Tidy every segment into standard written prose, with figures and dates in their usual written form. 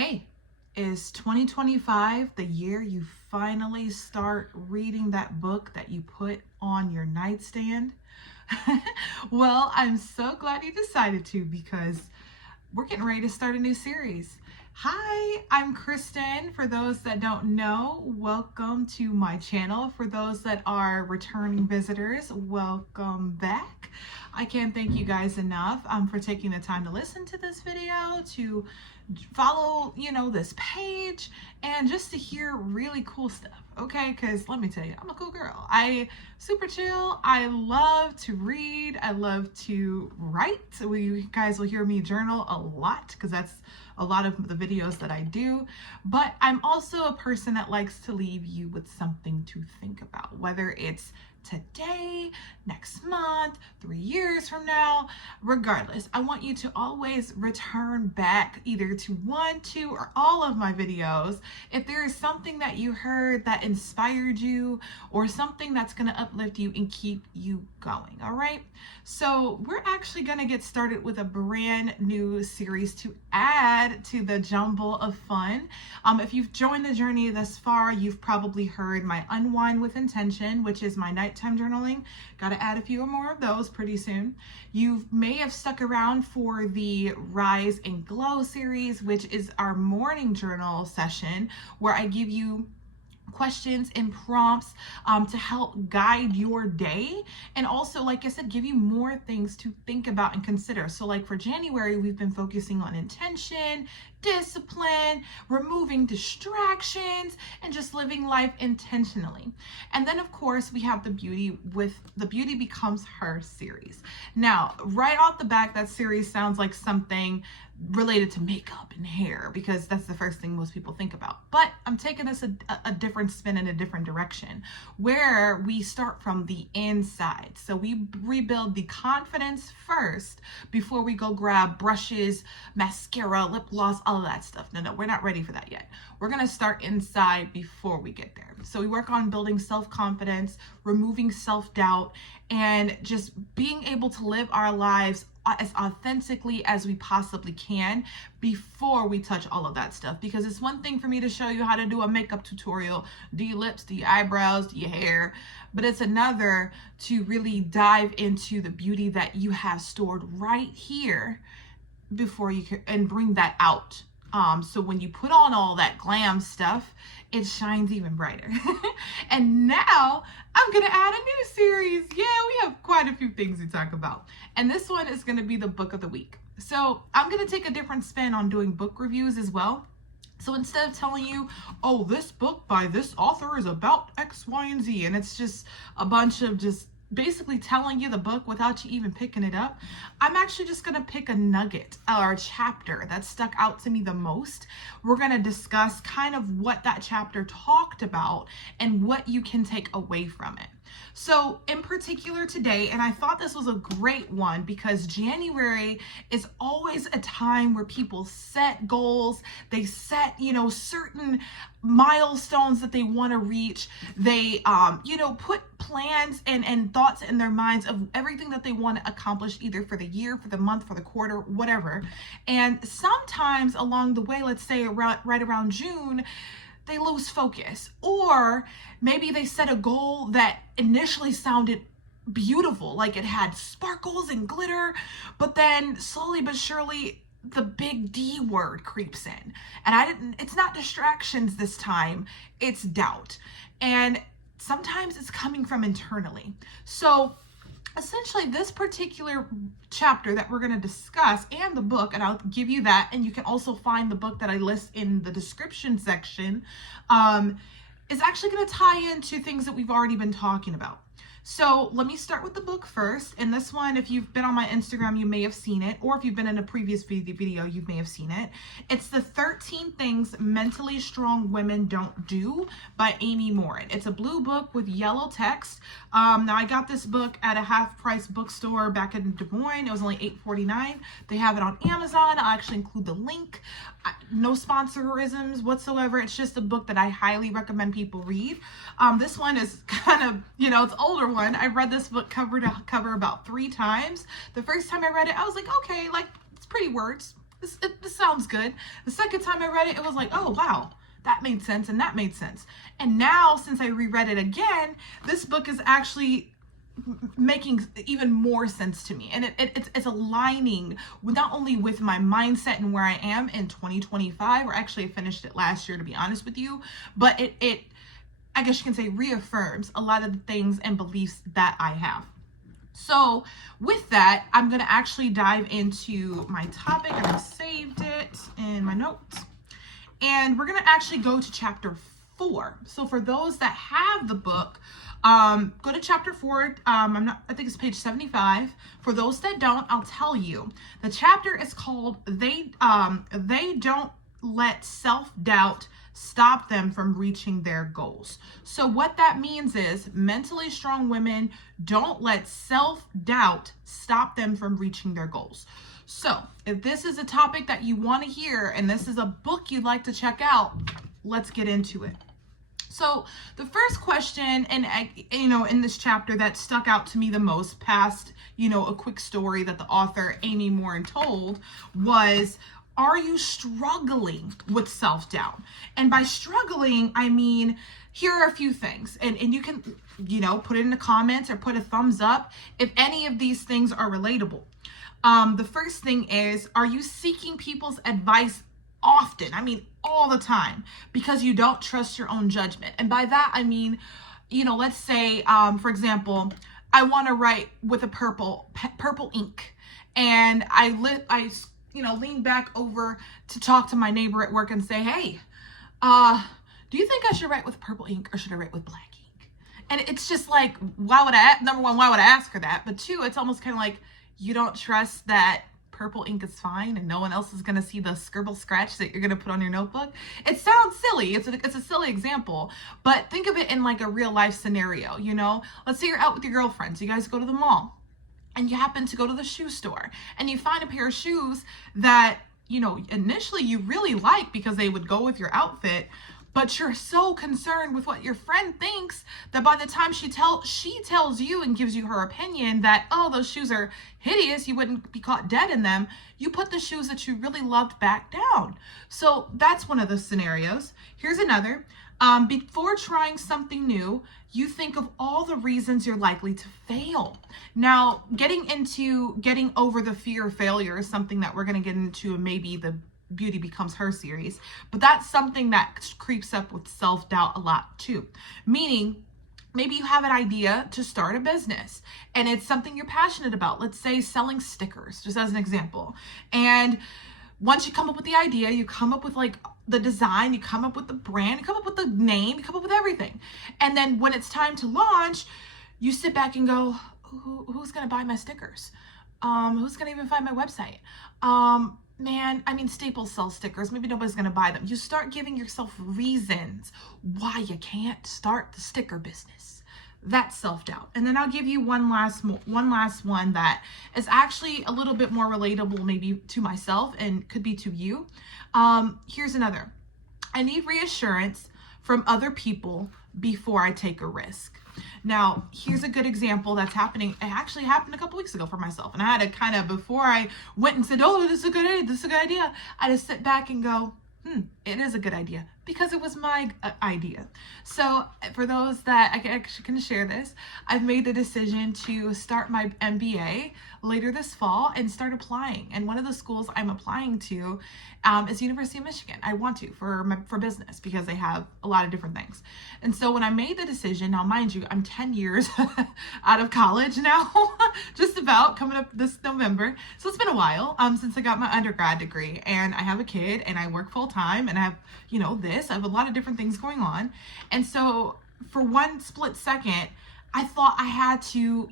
Hey, is 2025 the year you finally start reading that book that you put on your nightstand? Well, I'm so glad you decided to because we're getting ready to start a new series. Hi, I'm Kristen. For those that don't know, welcome to my channel. For those that are returning visitors, welcome back. I can't thank you guys enough for taking the time to listen to this video, to follow, this page, and just to hear really cool stuff, okay? Because let me tell you, I'm a cool girl. I super chill. I love to read. I love to write. You guys will hear me journal a lot because that's a lot of the videos that I do. But I'm also a person that likes to leave you with something to think about, whether it's today, next month, 3 years from now. Regardless, I want you to always return back either to one, two, or all of my videos if there is something that you heard that inspired you or something that's going to uplift you and keep you going. All right, so we're actually going to get started with a brand new series to add to the jumble of fun. If you've joined the journey thus far, you've probably heard my Unwind with Intention, which is my nighttime journaling. Got to add a few more of those pretty soon. You may have stuck around for the Rise and Glow series, which is our morning journal session where I give you questions and prompts to help guide your day, and also, like I said, give you more things to think about and consider. So like for January, we've been focusing on intention, discipline, removing distractions, and just living life intentionally. And then of course we have the Beauty Becomes Her series. Now right off the back, that series sounds like something related to makeup and hair because that's the first thing most people think about. But I'm taking this a different spin in a different direction where we start from the inside. So we rebuild the confidence first before we go grab brushes, mascara, lip gloss, all of that stuff. No, we're not ready for that yet. We're going to start inside before we get there. So we work on building self-confidence, removing self-doubt, and just being able to live our lives as authentically as we possibly can before we touch all of that stuff. Because it's one thing for me to show you how to do a makeup tutorial, do your lips, do your eyebrows, do your hair, but it's another to really dive into the beauty that you have stored right here before you can, and bring that out. So when you put on all that glam stuff, it shines even brighter. And now I'm going to add a new series. Yeah, we have quite a few things to talk about. And this one is going to be the book of the week. So I'm going to take a different spin on doing book reviews as well. So instead of telling you, oh, this book by this author is about X, Y, and Z, and it's just a bunch of just basically telling you the book without you even picking it up, I'm actually just going to pick a nugget or a chapter that stuck out to me the most. We're going to discuss kind of what that chapter talked about and what you can take away from it. So in particular today, and I thought this was a great one because January is always a time where people set goals, they set, certain milestones that they want to reach. They, put plans and thoughts in their minds of everything that they want to accomplish either for the year, for the month, for the quarter, whatever. And sometimes along the way, let's say right around June, they lose focus, or maybe they set a goal that initially sounded beautiful, like it had sparkles and glitter, but then slowly but surely the big D word creeps in. And it's not distractions this time, it's doubt. And sometimes it's coming from internally. So essentially this particular chapter that we're going to discuss and the book, and I'll give you that, and you can also find the book that I list in the description section, is actually going to tie into things that we've already been talking about. So let me start with the book first. And this one, if you've been on my Instagram, you may have seen it, or if you've been in a previous video, you may have seen it. It's the 13 Things Mentally Strong Women Don't Do by Amy Morin. It's a blue book with yellow text. Now I got this book at a half-price bookstore back in Des Moines. It was only $8.49. They have it on Amazon. I'll actually include the link. No sponsorisms whatsoever. It's just a book that I highly recommend people read. This one is kind of, it's older one. I read this book cover to cover about 3 times. The first time I read it, I was like, okay, like it's pretty words. this sounds good. The second time I read it, it was like, oh, wow, that made sense and that made sense. And now, since I reread it again, this book is actually making even more sense to me, and it's aligning with not only with my mindset and where I am in 2025, or actually I finished it last year, to be honest with you, but it I guess you can say reaffirms a lot of the things and beliefs that I have. So with that, I'm going to actually dive into my topic, and I saved it in my notes, and we're going to actually go to chapter 4. So for those that have the book, go to chapter 4. I think it's page 75. For those that don't, I'll tell you. The chapter is called They Don't Let Self-Doubt Stop Them from Reaching Their Goals. So what that means is mentally strong women don't let self-doubt stop them from reaching their goals. So if this is a topic that you want to hear and this is a book you'd like to check out, let's get into it. So the first question, and in this chapter that stuck out to me the most, past, a quick story that the author Amy Morin told, was, are you struggling with self-doubt? And by struggling, I mean, here are a few things, and you can, put it in the comments or put a thumbs up if any of these things are relatable. The first thing is, are you seeking people's advice often? I mean, all the time, because you don't trust your own judgment. And by that, I mean, let's say, for example, I want to write with a purple ink, and I lean back over to talk to my neighbor at work and say, hey, do you think I should write with purple ink or should I write with black ink? And it's just like, number one, why would I ask her that? But two, it's almost kind of like, you don't trust that purple ink is fine and no one else is going to see the scribble scratch that you're going to put on your notebook. It sounds silly. It's a silly example, but think of it in like a real life scenario. Let's say you're out with your girlfriends. You guys go to the mall and you happen to go to the shoe store and you find a pair of shoes that, initially you really like because they would go with your outfit, but you're so concerned with what your friend thinks that by the time she tells you and gives you her opinion that, oh, those shoes are hideous, you wouldn't be caught dead in them, you put the shoes that you really loved back down. So that's one of the scenarios. Here's another. Before trying something new, you think of all the reasons you're likely to fail. Now, getting over the fear of failure is something that we're going to get into in maybe the Beauty Becomes Her series, but that's something that creeps up with self-doubt a lot too. Meaning, maybe you have an idea to start a business and it's something you're passionate about. Let's say selling stickers, just as an example. And once you come up with the idea, you come up with like the design, you come up with the brand, you come up with the name, you come up with everything. And then when it's time to launch, you sit back and go, who's going to buy my stickers? Who's going to even find my website? Man, I mean, Staples sells stickers. Maybe nobody's going to buy them. You start giving yourself reasons why you can't start the sticker business. That's self-doubt. And then I'll give you one last one that is actually a little bit more relatable maybe to myself and could be to you. Here's another. I need reassurance from other people before I take a risk. Now, here's a good example that's happening. It actually happened a couple weeks ago for myself. And I had to kind of, before I went and said, oh, this is a good idea, I had to sit back and go, it is a good idea because it was my idea. So for those that I actually can share this, I've made the decision to start my MBA later this fall and start applying. And one of the schools I'm applying to is University of Michigan. I want to for business because they have a lot of different things. And so when I made the decision, now mind you, I'm 10 years out of college now, just about coming up this November. So it's been a while since I got my undergrad degree, and I have a kid and I work full time and I have, I have a lot of different things going on. And so for one split second, I thought I had to,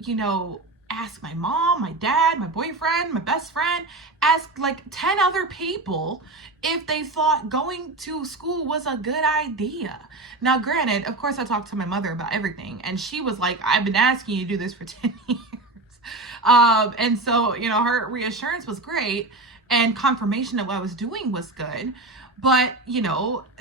ask my mom, my dad, my boyfriend, my best friend, ask like 10 other people if they thought going to school was a good idea. Now, granted, of course, I talked to my mother about everything, and she was like, I've been asking you to do this for 10 years. And so, her reassurance was great, and confirmation that what I was doing was good. But,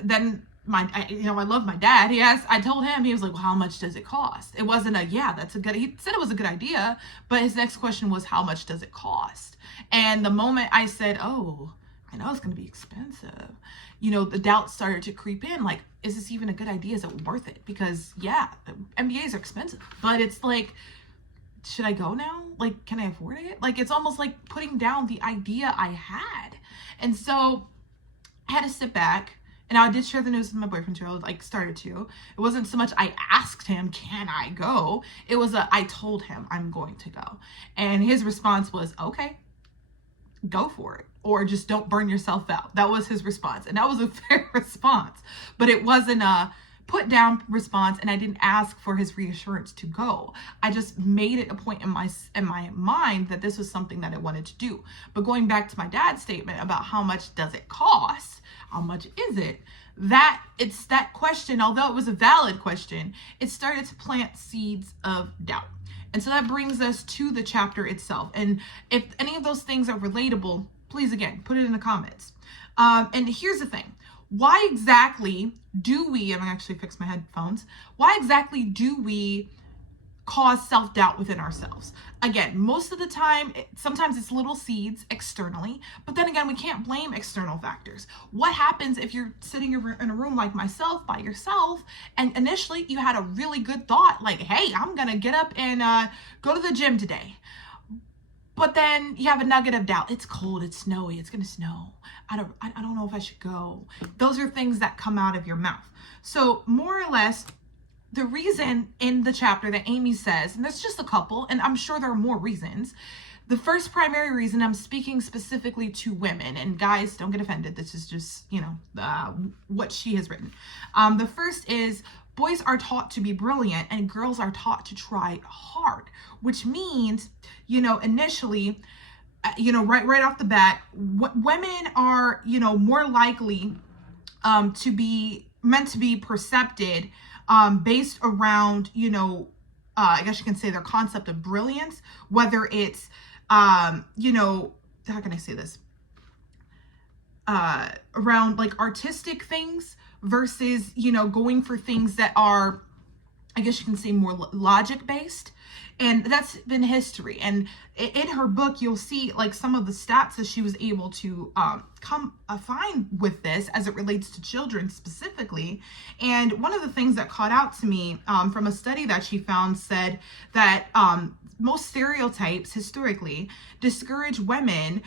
then I love my dad. I told him, he was like, well, how much does it cost? It wasn't he said it was a good idea, but his next question was, how much does it cost? And the moment I said, oh, I know it's going to be expensive. You know, the doubts started to creep in. Like, is this even a good idea? Is it worth it? Because yeah, MBAs are expensive, but it's like, should I go now? Like, can I afford it? Like, it's almost like putting down the idea I had. And so I had to sit back, and I did share the news with my boyfriend too. I like started to. It wasn't so much I asked him, can I go? It was I told him I'm going to go. And his response was, okay, go for it, or just don't burn yourself out. That was his response, and that was a fair response, but it wasn't a put down response, and I didn't ask for his reassurance to go. I just made it a point in my mind that this was something that I wanted to do. But going back to my dad's statement about how much does it cost, how much is it, that it's that question, although it was a valid question, it started to plant seeds of doubt. And so that brings us to the chapter itself. And if any of those things are relatable, please, again, put it in the comments. And here's the thing. Why exactly do we, I'm going to actually fix my headphones. Why exactly do we cause self-doubt within ourselves? Again, most of the time, sometimes it's little seeds externally, but then again, we can't blame external factors. What happens if you're sitting in a room like myself by yourself, and initially you had a really good thought, like, hey, I'm going to get up and go to the gym today. But then you have a nugget of doubt. It's cold, it's snowy, it's going to snow. I don't know if I should go. Those are things that come out of your mouth. So more or less, the reason in the chapter that Amy says, and there's just a couple, and I'm sure there are more reasons. The first primary reason, I'm speaking specifically to women, and guys, don't get offended. This is just, what she has written. The first is, boys are taught to be brilliant and girls are taught to try hard, which means, initially, right off the bat, women are, more likely to be meant to be percepted based around, I guess you can say their concept of brilliance, whether it's, how can I say this? Around like artistic things versus, going for things that are, I guess you can say, more logic based. And that's been history. And in her book, you'll see like some of the stats that she was able to find with this as it relates to children specifically. And one of the things that caught out to me from a study that she found said that most stereotypes historically discourage women's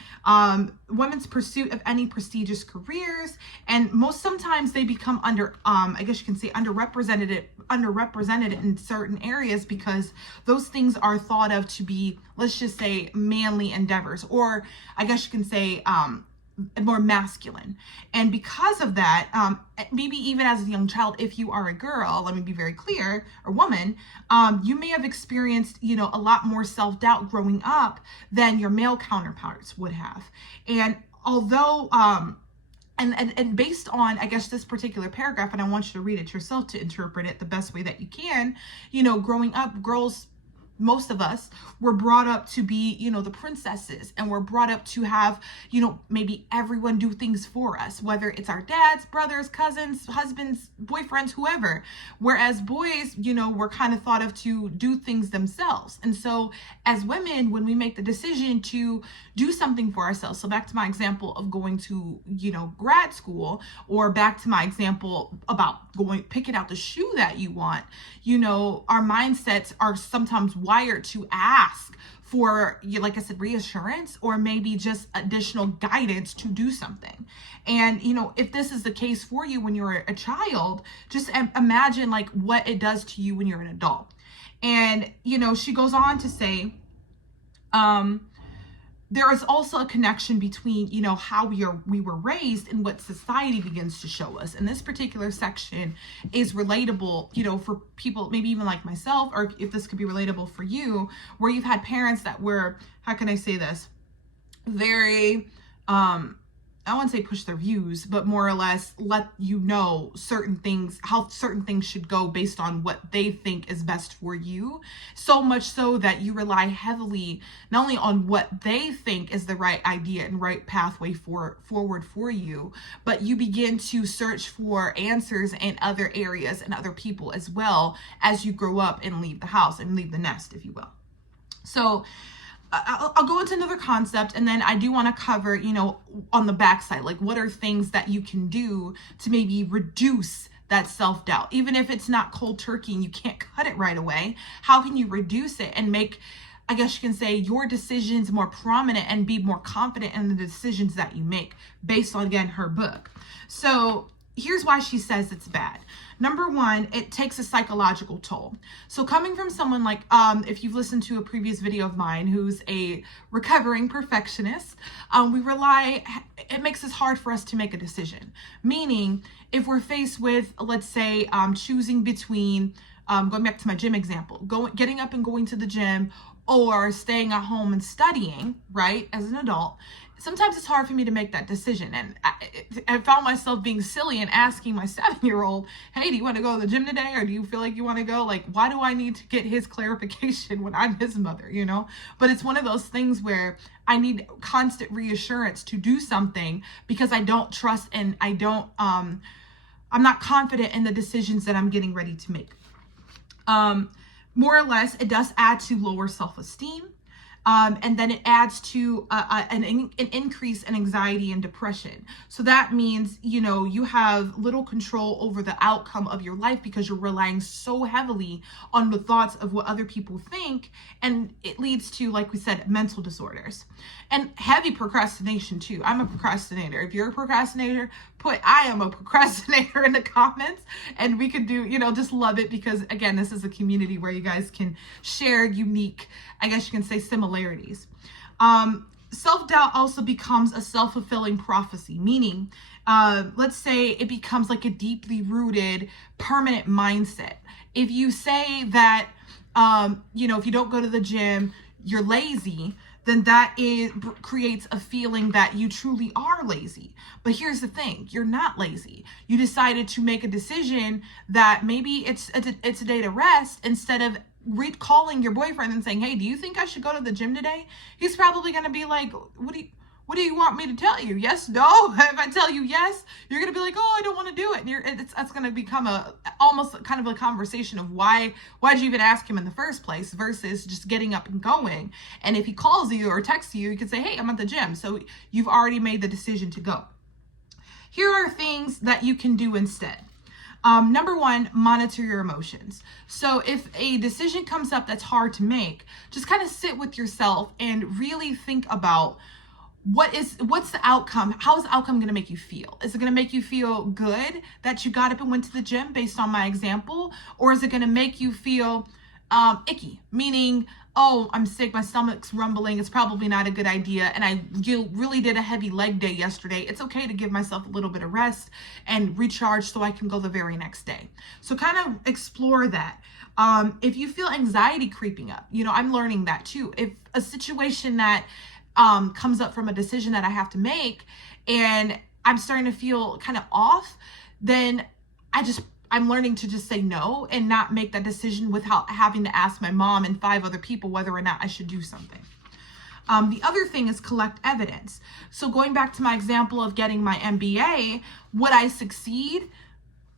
pursuit of any prestigious careers, and sometimes they become I guess you can say underrepresented in certain areas because those things are thought of to be, let's just say, manly endeavors, or I guess you can say more masculine. And because of that, maybe even as a young child, if you are a girl, let me be very clear, or woman, you may have experienced, a lot more self-doubt growing up than your male counterparts would have. And although, and based on, I guess, this particular paragraph, and I want you to read it yourself to interpret it the best way that you can, growing up, girls, most of us were brought up to be, the princesses, and we're brought up to have, maybe everyone do things for us, whether it's our dads, brothers, cousins, husbands, boyfriends, whoever. Whereas boys, we're kind of thought of to do things themselves. And so as women, when we make the decision to do something for ourselves, so back to my example of going to, grad school, or back to my example about picking out the shoe that you want, our mindsets are sometimes wired to ask for, like I said, reassurance, or maybe just additional guidance to do something. And, if this is the case for you when you're a child, just imagine like what it does to you when you're an adult. And, she goes on to say, there is also a connection between, how we were raised and what society begins to show us. And this particular section is relatable, for people, maybe even like myself, or if this could be relatable for you, where you've had parents that were, how can I say this, very, I wouldn't say push their views, but more or less let you know certain things, how certain things should go based on what they think is best for you. So much so that you rely heavily, not only on what they think is the right idea and right pathway forward for you, but you begin to search for answers in other areas and other people as well as you grow up and leave the house and leave the nest, if you will. So I'll go into another concept, and then I do want to cover, on the backside, like what are things that you can do to maybe reduce that self-doubt. Even if it's not cold turkey and you can't cut it right away, how can you reduce it and make, I guess you can say, your decisions more prominent and be more confident in the decisions that you make based on, again, her book. So here's why she says it's bad. Number one, it takes a psychological toll. So coming from someone like, if you've listened to a previous video of mine, who's a recovering perfectionist, it makes it hard for us to make a decision. Meaning, if we're faced with, let's say, choosing between, going back to my gym example, getting up and going to the gym, or staying at home and studying, right, as an adult, sometimes it's hard for me to make that decision. And I found myself being silly and asking my 7-year-old, hey, do you want to go to the gym today? Or do you feel like you want to go? Like, why do I need to get his clarification when I'm his mother, But it's one of those things where I need constant reassurance to do something because I don't trust and I'm not confident in the decisions that I'm getting ready to make. More or less, it does add to lower self-esteem. And then it adds to an increase in anxiety and depression. So that means, you have little control over the outcome of your life because you're relying so heavily on the thoughts of what other people think. And it leads to, like we said, mental disorders and heavy procrastination too. I'm a procrastinator. If you're a procrastinator, put I am a procrastinator in the comments, and we could do, just love it because, again, this is a community where you guys can share unique, I guess you can say, similarities. Self-doubt also becomes a self-fulfilling prophecy, meaning, let's say it becomes like a deeply rooted, permanent mindset. If you say that, if you don't go to the gym, you're lazy, then that creates a feeling that you truly are lazy. But here's the thing, you're not lazy. You decided to make a decision that maybe it's a day to rest instead of calling your boyfriend and saying, hey, do you think I should go to the gym today? He's probably going to be like, what do you want me to tell you? Yes, no? If I tell you yes, you're going to be like, oh, I don't want to do it. And that's going to become almost kind of a conversation of why'd you even ask him in the first place versus just getting up and going. And if he calls you or texts you, you can say, hey, I'm at the gym. So you've already made the decision to go. Here are things that you can do instead. Number one, monitor your emotions. So if a decision comes up that's hard to make, just kind of sit with yourself and really think about what's the outcome? How is the outcome going to make you feel? Is it going to make you feel good that you got up and went to the gym based on my example? Or is it going to make you feel icky, meaning, oh, I'm sick, my stomach's rumbling, it's probably not a good idea, and I really did a heavy leg day yesterday. It's okay to give myself a little bit of rest and recharge so I can go the very next day. So kind of explore that. If you feel anxiety creeping up, I'm learning that too. If a situation that comes up from a decision that I have to make and I'm starting to feel kind of off, then I'm learning to just say no and not make that decision without having to ask my mom and 5 other people whether or not I should do something. The other thing is collect evidence. So going back to my example of getting my MBA, would I succeed?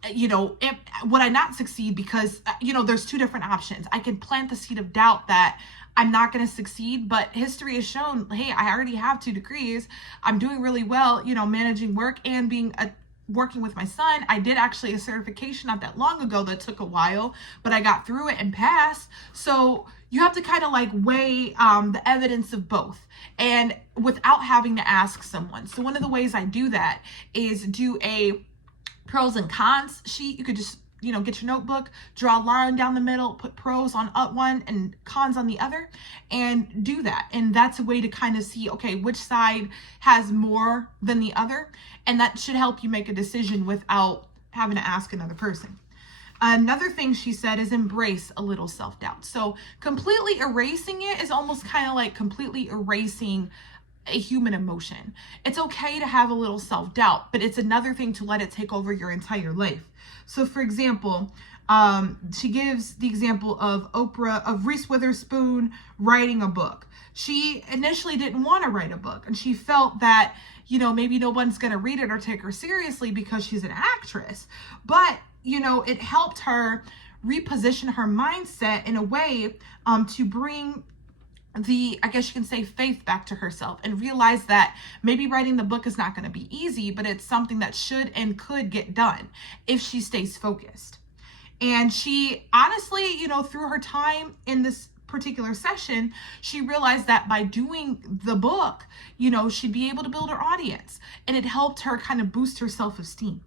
Would I not succeed? Because, there's 2 different options. I could plant the seed of doubt that I'm not going to succeed, but history has shown, hey, I already have 2 degrees. I'm doing really well, managing work and working with my son. I did actually a certification not that long ago that took a while, but I got through it and passed. So you have to kind of weigh the evidence of both and without having to ask someone. So one of the ways I do that is do a pros and cons sheet. You could just get your notebook, draw a line down the middle, put pros on one and cons on the other, and do that. And that's a way to kind of see, okay, which side has more than the other. And that should help you make a decision without having to ask another person. Another thing she said is embrace a little self-doubt. So completely erasing it is almost kind of like completely erasing a human emotion. It's okay to have a little self-doubt, but it's another thing to let it take over your entire life. So for example, she gives the example of Reese Witherspoon writing a book. She initially didn't want to write a book, and she felt that, maybe no one's going to read it or take her seriously because she's an actress. But, it helped her reposition her mindset in a way to bring I guess you can say, faith back to herself, and realize that maybe writing the book is not going to be easy, but it's something that should and could get done if she stays focused. And she honestly, through her time in this particular session, she realized that by doing the book, she'd be able to build her audience, and it helped her kind of boost her self-esteem.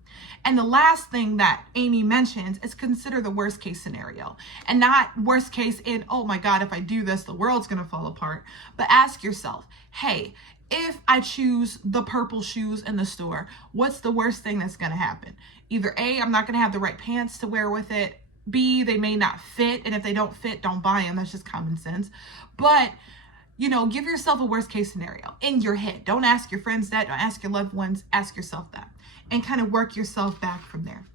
And the last thing that Amy mentions is consider the worst case scenario, and not worst case in, oh my God, if I do this, the world's going to fall apart. But ask yourself, hey, if I choose the purple shoes in the store, what's the worst thing that's going to happen? Either A, I'm not going to have the right pants to wear with it. B, they may not fit. And if they don't fit, don't buy them. That's just common sense. But, give yourself a worst case scenario in your head. Don't ask your friends that. Don't ask your loved ones. Ask yourself that, and kind of work yourself back from there.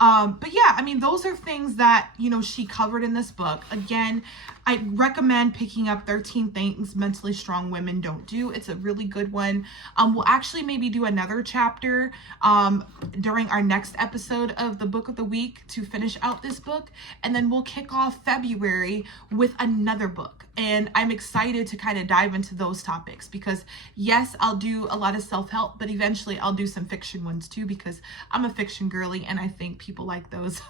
But yeah, I mean, those are things that, she covered in this book. Again, I recommend picking up 13 Things Mentally Strong Women Don't Do. It's a really good one. We'll actually maybe do another chapter during our next episode of the Book of the Week to finish out this book. And then we'll kick off February with another book. And I'm excited to kind of dive into those topics because, yes, I'll do a lot of self-help, but eventually I'll do some fiction ones too, because I'm a fiction girly and I think people like those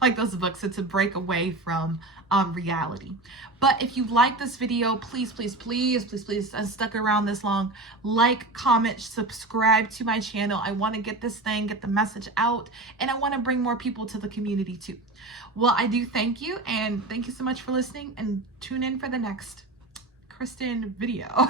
like those books. It's a break away from reality. But if you like this video, please, I stuck around this long, like, comment, subscribe to my channel. I want to get the message out, and I want to bring more people to the community too. Well, I do thank you, and thank you so much for listening, and tune in for the next Kristen video.